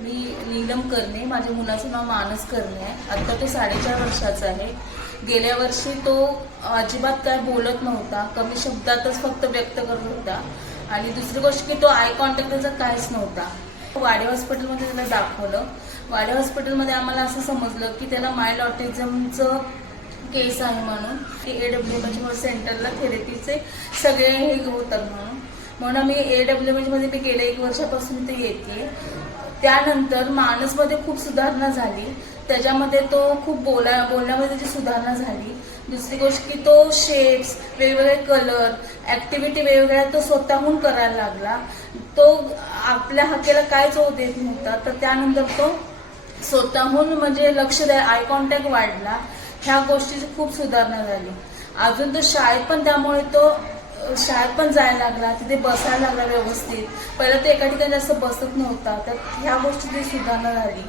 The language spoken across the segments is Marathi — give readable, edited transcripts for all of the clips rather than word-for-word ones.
मी नीलम करणे, माझ्या मुलाचं नाव मानस करणे आहे. आता तो 4.5 वर्षाचा आहे. गेल्या वर्षी तो अजिबात काय बोलत नव्हता, कमी शब्दातच फक्त व्यक्त करत होता. आणि दुसरी गोष्ट की तो आय कॉन्टॅक्ट त्याचा काहीच नव्हता. वाडे हॉस्पिटलमध्ये त्याला दाखवलं. वाडे हॉस्पिटलमध्ये आम्हाला असं समजलं की त्याला माइल्ड ऑटिझमचं केस आहे म्हणून. AWH सेंटरला थेरपीचे सगळे हे होतात म्हणून आम्ही AWH मध्ये मी गेल्या 1 वर्षापासून ते येते. त्यानंतर मानसमध्ये खूप सुधारणा झाली. त्याच्यामध्ये तो खूप बोलण्यामध्ये त्याची सुधारणा झाली. दुसरी गोष्ट की तो शेप्स, वेगवेगळे कलर, ऍक्टिव्हिटी वेगवेगळ्या तो स्वतःहून करायला लागला. तो आपल्या हाकेला काहीच होऊ देत नव्हता. तर त्यानंतर तो स्वतःहून म्हणजे लक्ष द्या, आय कॉन्टॅक्ट वाढला. ह्या गोष्टीची खूप सुधारणा झाली. अजून तो शाळेत पण त्यामुळे तो शाळेत पण जायला लागला, तिथे बसायला लागला व्यवस्थित. पहिला तो एका ठिकाणी जास्त बसत नव्हता. तर ह्या गोष्टीची सुधारणा झाली.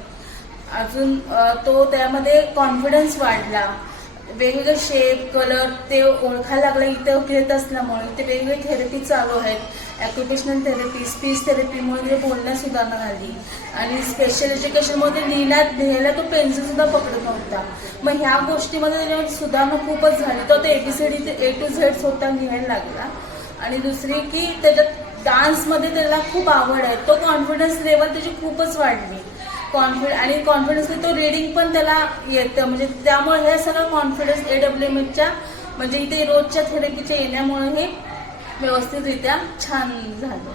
अजून तो त्यामध्ये कॉन्फिडन्स वाढला. वेगवेगळे शेप, कलर ते ओळखायला लागला. इथे घेत असल्यामुळे ते वेगवेगळे थेरपी चालू आहेत. ऑक्युपेशनल थेरपी, स्पीच थेरपीमुळे बोलण्यात सुधारणा झाली. आणि स्पेशल एज्युकेशनमध्ये लिहायला तो पेन्सिल सुद्धा पकडत नव्हता. मग ह्या गोष्टीमध्ये त्याच्यामध्ये सुधारणा खूपच झाली. तो ABCD ते A to Z स्वतः लिहायला लागला. आणि दुसरी की त्याच्यात डान्समध्ये त्याला खूप आवड आहे. तो कॉन्फिडन्स लेवल त्याची खूपच वाढली. कॉन्फिडन्सने तो रीडिंग पण त्याला येतं. म्हणजे त्यामुळे हे सगळं कॉन्फिडन्स AWMHच्या म्हणजे इथे रोजच्या थेरपीच्या येण्यामुळे हे व्यवस्थितरित्या छान झालं.